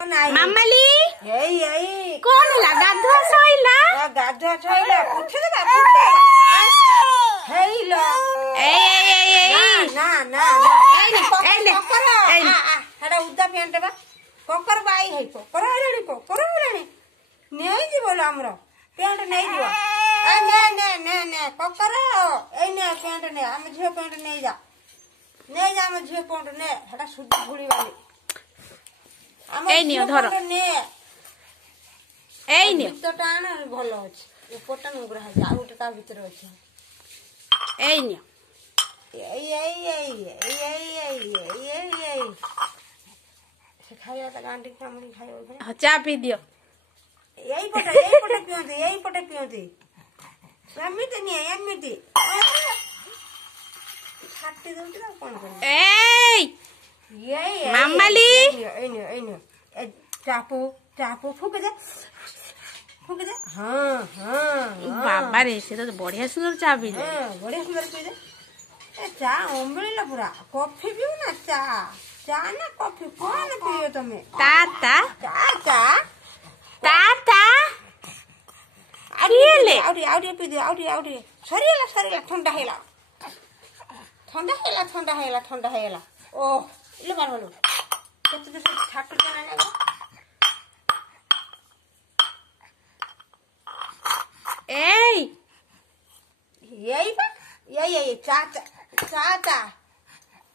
ମାମାଲି କଣ ହେଲା ଗାଧୁଆ ସଇଲା ପୁଛି ଦେବା ହେଇଲୋ ହେଟା ଉଦା ପ୍ୟାଣ୍ଟ ବା କକର ବାଇ ହେଇ କକର ହେଲାଣି ନେଇଯିବ ଲୋ ଆମର ପ୍ୟାଣ୍ଟ ନେଇଯିବ ନେ କକର ଏଇ ନେ ପ୍ୟାଣ୍ଟ ନେ ଆମ ଝିଅ ପ୍ୟାଣ୍ଟ ନେଇଯା ଆମ ଝିଅ ପ୍ୟାଣ୍ଟ ନେ ହେଟା ସୁଜି ଭୁଳିବାନି এই নিও ধরো এই নিও ভিতরটা আন ভালো আছে উপরটা নোংরা হয়েছে আর ওটা তার ভিতরে আছে এই নিও সে খাইয়াটা গান্ডি কামড়ি খাই ওখানে চা পি দিও এইপটে পিଅନ୍ତି ଏମିତି ନିଏ ଏମିତି ଛାଟି ଦଉଛି ନା କଣ କରିବି ମାମାଲି ଏଇ ଚାପୁ ଫୁକି ଦେ ବାବା ରେ ସେ ତ ବଢିଆ ସୁନ୍ଦର ଚା ପିଇଲେ ବଢିଆ ସୁନ୍ଦର ପିଇଦେ ଚା ଅମ୍ବିଳିଲା ପୁରା କଫି ପିଉ ନା ଚା ନା କଫି କଣ ପିଇବ ତମେ ତା ଆଉ ଟିକେ ପିଇଦିଅ ଆଉ ଟିକେ ସରିଗଲା ଥଣ୍ଡା ହେଇଗଲା ଓହ ଇଲେ ମାରବଲୁ କେତେ ଦିନ ଠାକୁର ଏଇ ଚା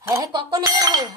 ହେ କକ ନେଇ